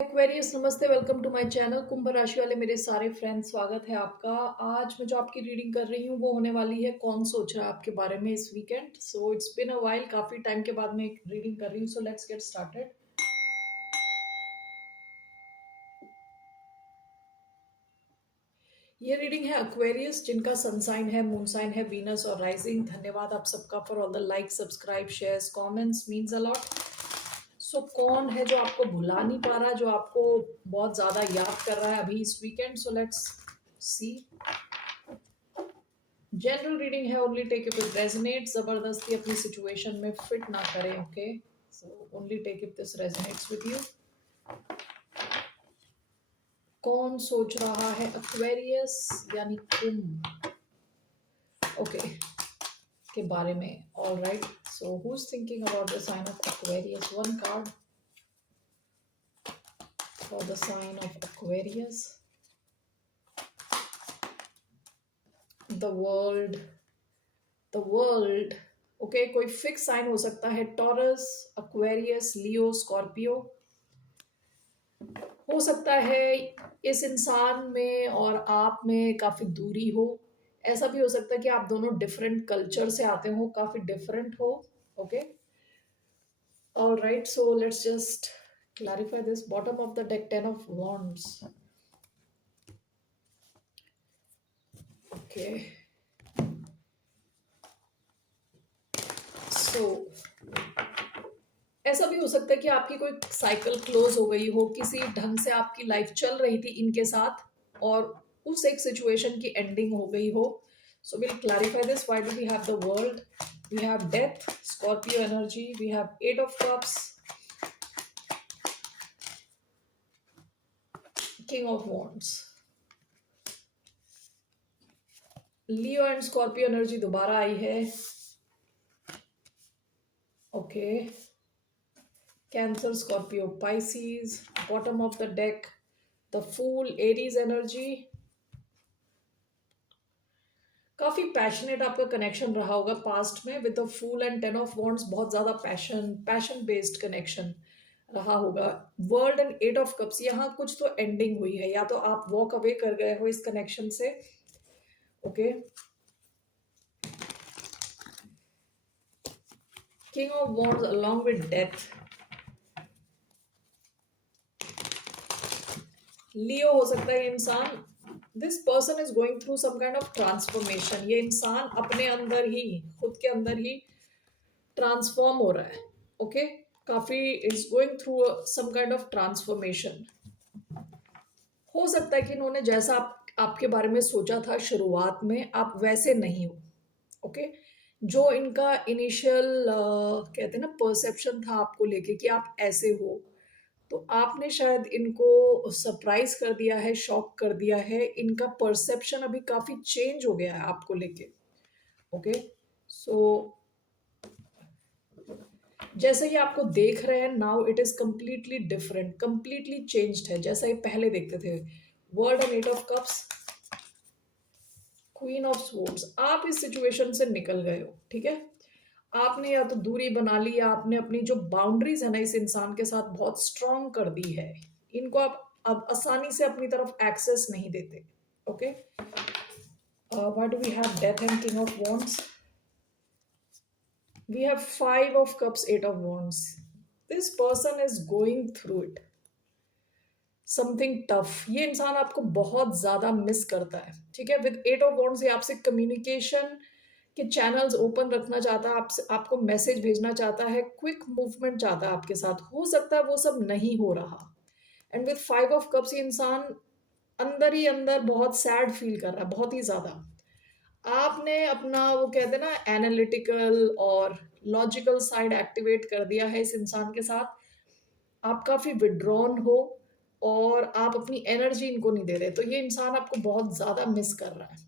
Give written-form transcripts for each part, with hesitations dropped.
Aquarius नमस्ते, welcome to my channel. कुंभ राशि वाले मेरे सारे फ्रेंड्स, स्वागत है आपका। आज मैं जो आपकी रीडिंग कर रही हूँ वो होने वाली है कौन सोच रहा है आपके बारे में इस weekend. So it's been a while, काफी टाइम के बाद मैं एक रीडिंग कर रही हूँ। So let's get started. ये रीडिंग है एक्वेरियस, जिनका सन साइन है, मून साइन है वीनस और राइजिंग। धन्यवाद आप सबका for all the like, subscribe, shares, comments, means a lot. So कौन है जो आपको भुला नहीं पा रहा, जो आपको बहुत ज्यादा याद कर रहा है अभी इस weekend. So let's see. General reading है, only take it with resonate. जबरदस्ती अपनी सिचुएशन में फिट ना करें, okay. So only take it this resonates with you. कौन सोच रहा है एक्वेरियस यानी कुंभ, ओके, के बारे में। All right, so who is thinking about the sign of Aquarius? One card for the sign of Aquarius. The world, the world, okay. कोई fix sign हो सकता है, टॉरस, एक्वेरियस, लियो, स्कॉर्पियो। हो सकता है इस इंसान में और आप में काफी दूरी हो। ऐसा भी हो सकता है कि आप दोनों डिफरेंट कल्चर से आते हो, काफी डिफरेंट हो, okay. All right, so let's just clarify this. Bottom of the deck, ten of wands, okay. So ऐसा भी हो सकता है कि आपकी कोई साइकिल क्लोज हो गई हो, किसी ढंग से आपकी लाइफ चल रही थी इनके साथ और उस एक सिचुएशन की एंडिंग हो गई हो। So will clarify this. Why do we have the world? We have death, Scorpio energy, we have eight of cups, king of wands. Leo and Scorpio energy दोबारा आई है, okay. Cancer, Scorpio, Pisces. Bottom of the deck, the fool, Aries energy. काफी passionate आपका connection रहा होगा past में with the fool and ten of wands. बहुत ज्यादा पैशन बेस्ड कनेक्शन रहा होगा। World and eight of cups, यहाँ कुछ तो एंडिंग हुई है, या तो आप वॉक अवे कर गए हो इस कनेक्शन से, okay. King of wands along with death, Leo हो सकता है ये इंसान। This person is going through some kind of transformation. ये इंसान अपने अंदर ही, खुद के अंदर ही ट्रांसफॉर्म हो रहा है, ओके। काफी is going through some kind of transformation. हो सकता है कि इन्होंने जैसा आपके बारे में सोचा था शुरुआत में, आप वैसे नहीं हो, ओके। जो इनका इनिशियल कहते हैं ना परसेप्शन था आपको लेके कि आप ऐसे हो, तो आपने शायद इनको सरप्राइज कर दिया है, शॉक कर दिया है। इनका परसेप्शन अभी काफी चेंज हो गया है आपको लेके, ओके। सो जैसे ही आपको देख रहे हैं now, it is completely different, completely changed है जैसा ये पहले देखते थे। World and eight of cups, queen of swords. आप इस सिचुएशन से निकल गए हो, ठीक है। आपने या तो दूरी बना ली, या आपने अपनी जो बाउंड्रीज है ना इस इंसान के साथ बहुत स्ट्रांग कर दी है। इनको आप अब आसानी से अपनी तरफ एक्सेस नहीं देते, okay. What do we have? Death and king of wands. We have five of cups, eight of wands. This person is going through it, something tough. ये इंसान आपको बहुत ज्यादा मिस करता है, ठीक है। विद एट ऑफ वॉन्ड्स ये आपसे कम्युनिकेशन के चैनल्स ओपन रखना चाहता है, आपसे आपको मैसेज भेजना चाहता है, क्विक मूवमेंट चाहता है आपके साथ। हो सकता है वो सब नहीं हो रहा। And with five of cups ये इंसान अंदर ही अंदर बहुत सैड फील कर रहा है, बहुत ही ज्यादा। आपने अपना वो कहते हैं ना एनालिटिकल और लॉजिकल साइड एक्टिवेट कर दिया है इस इंसान के साथ। आप काफी विड्रॉन हो और आप अपनी एनर्जी इनको नहीं दे रहे, तो ये इंसान आपको बहुत ज्यादा मिस कर रहा है।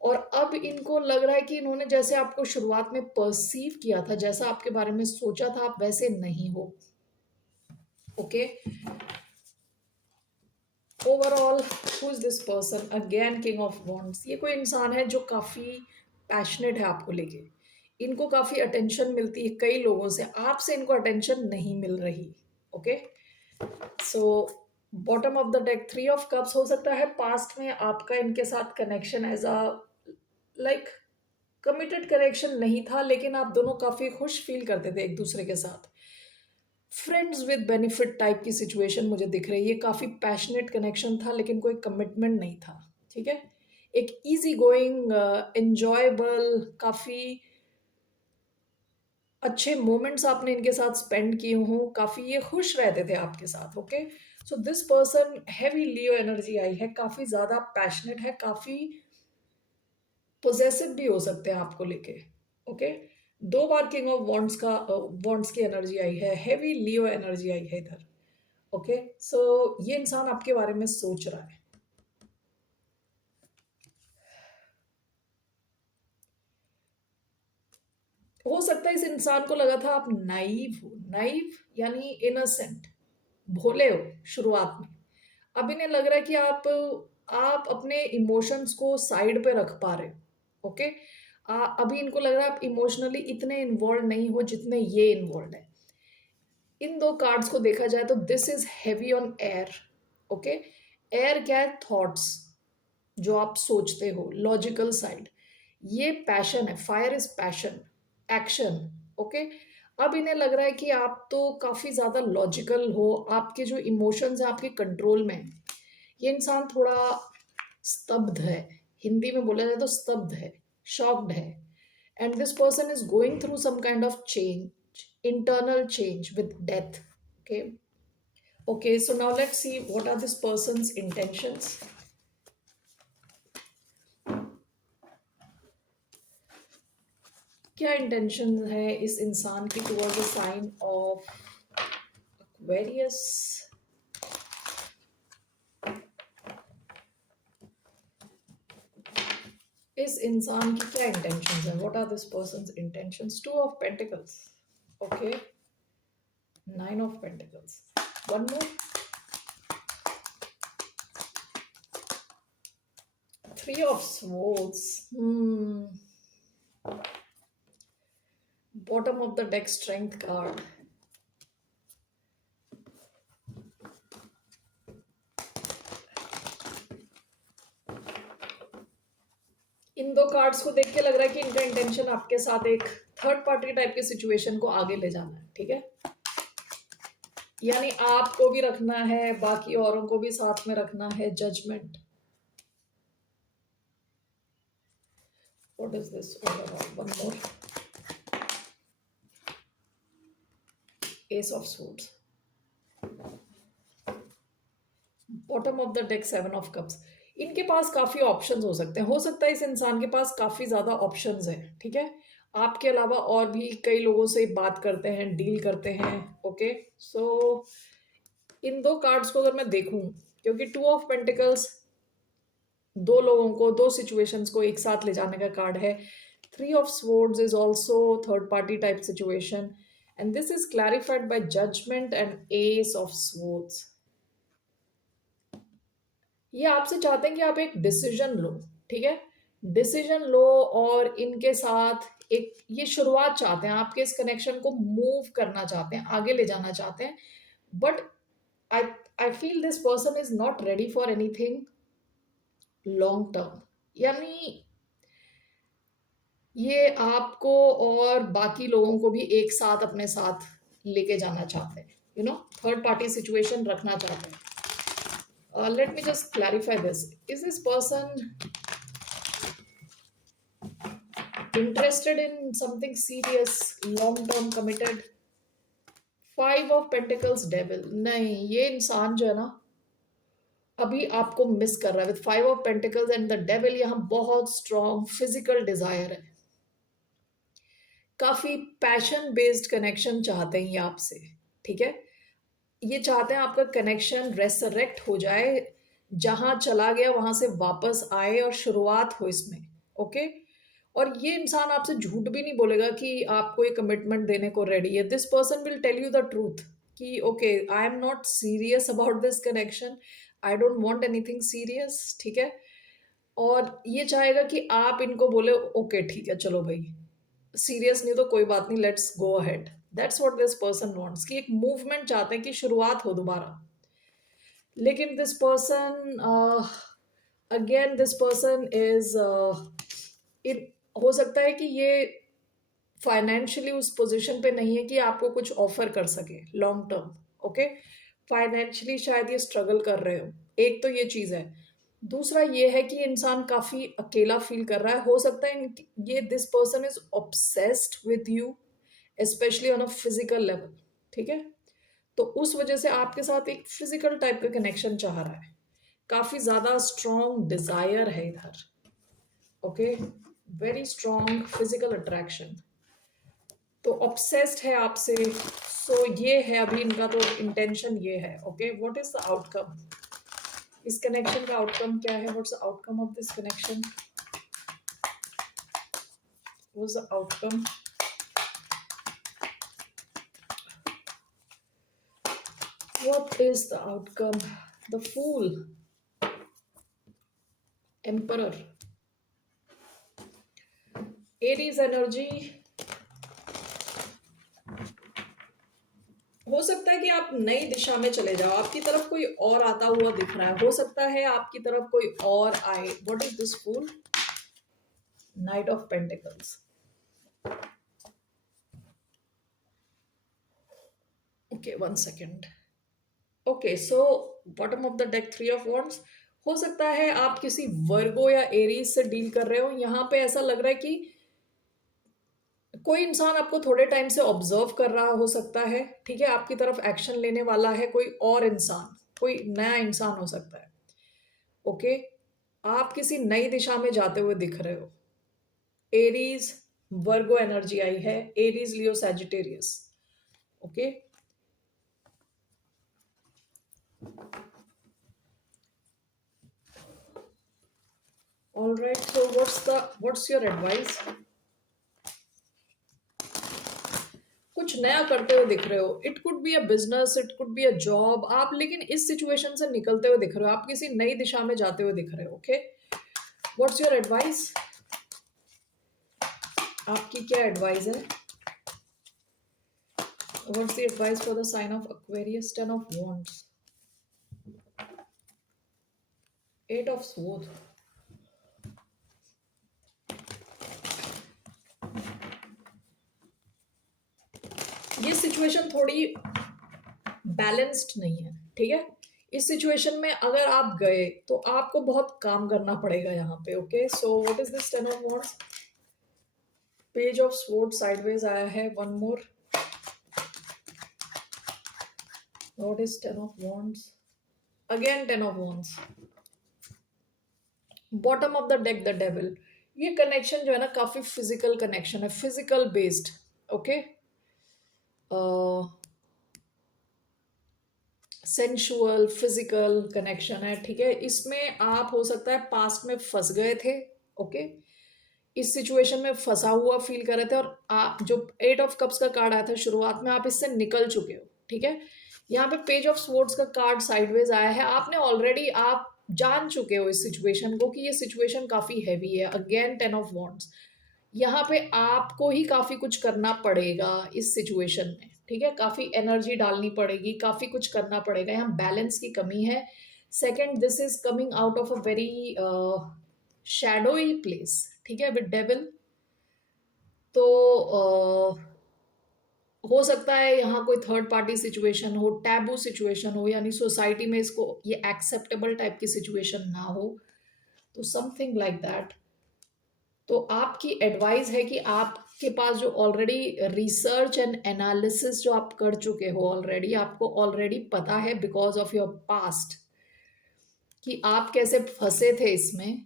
और अब इनको लग रहा है कि इन्होंने जैसे आपको शुरुआत में परसीव किया था, जैसा आपके बारे में सोचा था, आप वैसे नहीं हो, okay. Overall who is this person? Again king of wands. ये कोई इंसान है जो काफी पैशनेट है आपको लेके। इनको काफी अटेंशन मिलती है कई लोगों से, आपसे इनको अटेंशन नहीं मिल रही, okay. So bottom of the deck 3 of cups, हो सकता है पास्ट में आपका इनके साथ connection as a like committed connection नहीं था, लेकिन आप दोनों काफी खुश फील करते थे एक दूसरे के साथ। फ्रेंड्स विद बेनिफिट टाइप की सिचुएशन मुझे दिख रही है। काफी पैशनेट कनेक्शन था लेकिन कोई कमिटमेंट नहीं था। ठीक है, एक इजी गोइंग एंजॉयबल, काफी अच्छे मोमेंट्स आपने इनके साथ स्पेंड किए हों, काफी ये खुश रहते थे आपके साथ। Okay, so this person heavy Leo energy आई है, काफी ज्यादा पैशनेट है, काफी पोजेसिव भी हो सकते हैं आपको लेके। ओके, दो बार किंग ऑफ वॉन्ड्स का वॉन्ड्स की एनर्जी आई है, हैवी लियो एनर्जी आई है इधर। ओके, सो ये इंसान आपके बारे में सोच रहा है। हो सकता है इस इंसान को लगा था आप नाइव हो, नाइव यानी इनोसेंट, भोले हो शुरुआत में। अब इन्हें लग रहा है कि आप अपने इमोशंस को साइड पे रख पा रहे हो। ओके, अभी इनको लग रहा है आप इमोशनली इतने इन्वॉल्व नहीं हो जितने ये इन्वॉल्व है। इन दो कार्ड्स को देखा जाए तो this is heavy on air. Okay, air क्या है? थॉट्स, जो आप सोचते हो, लॉजिकल साइड। ये पैशन है, fire is passion, action. Okay, अब इन्हें लग रहा है कि आप तो काफी ज्यादा लॉजिकल हो, आपके जो इमोशंस है आपके कंट्रोल में है। ये इंसान थोड़ा स्तब्ध है, हिंदी में बोला जाए तो स्तब्ध है, शॉक्ड है। And this person is going through some kind of change, internal change with death. Okay, okay, so now let's see what are this person's intentions. क्या इंटेंशन है इस इंसान की towards the sign of Aquarius? इस इंसान की क्या intentions है? What are this person's intentions? Two of pentacles, okay, nine of pentacles, one more, three of swords, bottom of the deck strength card, इन दो कार्ड्स को देख के लग रहा है कि इनका इंटेंशन आपके साथ एक थर्ड पार्टी टाइप की सिचुएशन को आगे ले जाना है। ठीक है, यानी आपको भी रखना है, बाकी औरों को भी साथ में रखना है। Judgement, what is this? One more, ace of swords, bottom of the deck seven of cups. इनके पास काफी ऑप्शंस हो सकते हैं, हो सकता है इस इंसान के पास काफी ज्यादा ऑप्शंस हैं। ठीक है, आपके अलावा और भी कई लोगों से बात करते हैं, डील करते हैं। ओके, सो इन दो कार्ड्स को अगर मैं देखूं, क्योंकि टू ऑफ पेंटिकल्स दो लोगों को, दो सिचुएशंस को एक साथ ले जाने का कार्ड है। Three of swords is also third party type situation, and this is clarified by judgement and ace of swords. ये आपसे चाहते हैं कि आप एक डिसीजन लो। ठीक है, डिसीजन लो, और इनके साथ एक ये शुरुआत चाहते हैं, आपके इस कनेक्शन को मूव करना चाहते हैं, आगे ले जाना चाहते हैं। But I I feel this person is not ready for anything long term. यानी ये आपको और बाकी लोगों को भी एक साथ अपने साथ लेके जाना चाहते हैं, थर्ड पार्टी सिचुएशन रखना चाहते हैं। Let me just clarify this. Is this person interested in something serious, long term committed? Five of pentacles, devil. नहीं, ये इंसान जो है ना अभी आपको मिस कर रहा है। With five of pentacles and the devil, यहाँ बहुत स्ट्रॉन्ग फिजिकल डिजायर है, काफी पैशन बेस्ड कनेक्शन चाहते हैं ये आपसे। ठीक है, ये चाहते हैं आपका कनेक्शन रेसरेक्ट हो जाए, जहां चला गया वहां से वापस आए और शुरुआत हो इसमें। ओके, और ये इंसान आपसे झूठ भी नहीं बोलेगा कि आपको ये कमिटमेंट देने को रेडी है। This person will tell you the truth कि okay, I am not serious about this connection, I don't want anything serious. ठीक है, और ये चाहेगा कि आप इनको बोले ओके ठीक है चलो भाई, सीरियस नहीं तो कोई बात नहीं, let's go ahead. That's what this person wants, कि एक मूवमेंट चाहते हैं कि शुरुआत हो दोबारा। लेकिन this person, again this person is in, हो सकता है कि ये फाइनेंशियली उस पोजीशन पे नहीं है कि आपको कुछ ऑफर कर सके लॉन्ग टर्म। ओके, फाइनेंशियली शायद ये स्ट्रगल कर रहे हो, एक तो ये चीज है। दूसरा ये है कि इंसान काफी अकेला फील कर रहा है, हो सकता है ये this person is obsessed with you, specially on a physical level. ठीक है, तो उस वजह से आपके साथ एक फिजिकल टाइप का कनेक्शन चाह रहा है, काफी ज्यादा स्ट्रॉन्ग डिजायर है इधर। Okay, very strong physical attraction, तो ऑब्सेस्ड है आपसे। सो ये है अभी इनका तो इंटेंशन ये है। Okay, what is the outcome, इस कनेक्शन का आउटकम क्या है, what's the outcome of this connection, what's the outcome, what is the outcome, the fool, emperor, Aries energy. हो सकता है कि आप नई दिशा में चले जाओ, आपकी तरफ कोई और आता हुआ दिख रहा है, हो सकता है आपकी तरफ कोई और आए। What is this fool, knight of pentacles. Okay, one second. Okay, so bottom of the deck three of wands. हो सकता है आप किसी वर्गो या एरीज से डील कर रहे हो, यहां पे ऐसा लग रहा है कि कोई इंसान आपको थोड़े टाइम से ऑब्जर्व कर रहा हो सकता है। ठीक है, आपकी तरफ एक्शन लेने वाला है कोई और इंसान, कोई नया इंसान हो सकता है। ओके, आप किसी नई दिशा में जाते हुए दिख रहे हो। एरीज वर्गो एनर्जी आई है, Aries Leo Sagittarius. Okay, all right, so what's your advice, कुछ नया करते हुए दिख रहे हो। It could be a business, it could be a job, आप लेकिन इस सिचुएशन से निकलते हुए दिख रहे हो, आप किसी नई दिशा में जाते हुए दिख रहे हो। ओके, व्हाट्स योर एडवाइस, आपकी क्या एडवाइस है, what's the advice for the sign of Aquarius, ten of wands, eight of sword. ये सिचुएशन थोड़ी बैलेंस्ड नहीं है। ठीक है, इस सिचुएशन में अगर आप गए तो आपको बहुत काम करना पड़ेगा यहाँ पे। Okay, so what is this ten of wands, page of sword sideways आया है, one more, what is ten of wands, again ten of wands, bottom of the deck the devil. ये कनेक्शन जो है ना काफी फिजिकल कनेक्शन है, physical based. Okay, sensual physical connection है। ठीक है, इसमें आप हो सकता है पास्ट में फंस गए थे। ओके, इस सिचुएशन में फंसा हुआ फील कर रहे थे, और आप जो एट ऑफ कप्स का कार्ड आया था शुरुआत में, आप इससे निकल चुके हो। ठीक है, यहाँ पे पेज ऑफ स्वॉर्ड्स का कार्ड साइडवेज आया है, आपने ऑलरेडी आप जान चुके हो इस सिचुएशन को कि ये सिचुएशन काफी हैवी है। अगेन टेन ऑफ वॉन्ड्स, यहाँ पे आपको ही काफी कुछ करना पड़ेगा इस सिचुएशन में। ठीक है, काफी एनर्जी डालनी पड़ेगी, काफी कुछ करना पड़ेगा, यहाँ बैलेंस की कमी है। Second, this is coming out of a very shadowy place. ठीक है, विद डेविल, तो हो सकता है यहाँ कोई थर्ड पार्टी सिचुएशन हो, टैबू सिचुएशन हो, यानी सोसाइटी में इसको ये एक्सेप्टेबल टाइप की सिचुएशन ना हो, तो समथिंग लाइक दैट। तो आपकी एडवाइस है कि आपके पास जो ऑलरेडी रिसर्च एंड एनालिसिस जो आप कर चुके हो ऑलरेडी, आपको ऑलरेडी पता है बिकॉज ऑफ योर पास्ट कि आप कैसे फंसे थे इसमें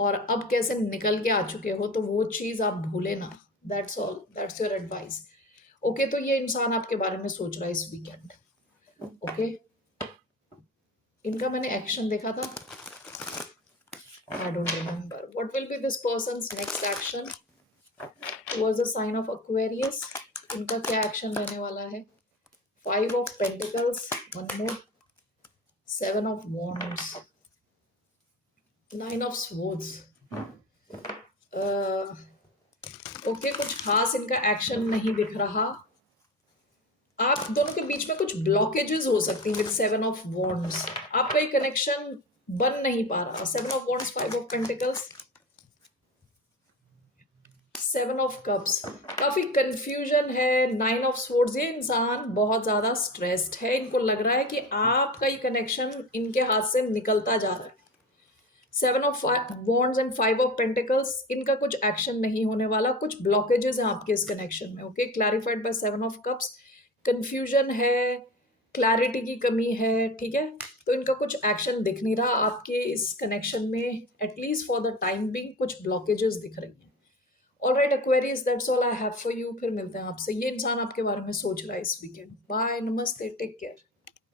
और अब कैसे निकल के आ चुके हो, तो वो चीज आप भूले ना। That's all, that's your advice. Okay, तो ये इंसान आपके बारे में सोच रहा है इस वीकेंड। ओके, इनका मैंने एक्शन देखा था, I don't remember. What will be this person's next action towards the sign of Aquarius, इनका क्या एक्शन रहने वाला है, five of pentacles, one more, seven of wands, nine of swords. Okay, कुछ खास इनका एक्शन नहीं दिख रहा। आप दोनों के बीच में कुछ ब्लॉकेजेस हो सकती हैं विद 7 ऑफ वॉन्ड्स। आपका ये कनेक्शन बन नहीं पा रहा। 7 of wands, 5 of pentacles, 7 of cups, काफी कंफ्यूजन है। 9 ऑफ स्वॉर्ड्स, ये इंसान बहुत ज्यादा स्ट्रेस्ड है। इनको लग रहा है कि आपका ये कनेक्शन इनके हाथ से निकलता जा रहा है। 7 of wands and 5 of pentacles, इनका कुछ एक्शन नहीं होने वाला। कुछ ब्लॉकेजेस हैं आपके इस कनेक्शन में। Okay, clarified by 7 of cups. Confusion है, क्लैरिटी की कमी है, ठीक है। तो इनका कुछ एक्शन दिख नहीं रहा आपके इस कनेक्शन में, at least for the time being कुछ ब्लॉकेजेस दिख रही हैं। All right Aquarius, that's all I have for you. फिर मिलते हैं आपसे। ये इंसान आपके बारे में सोच रहा है इस वीकेंड। बाय, नमस्ते, टेक केयर।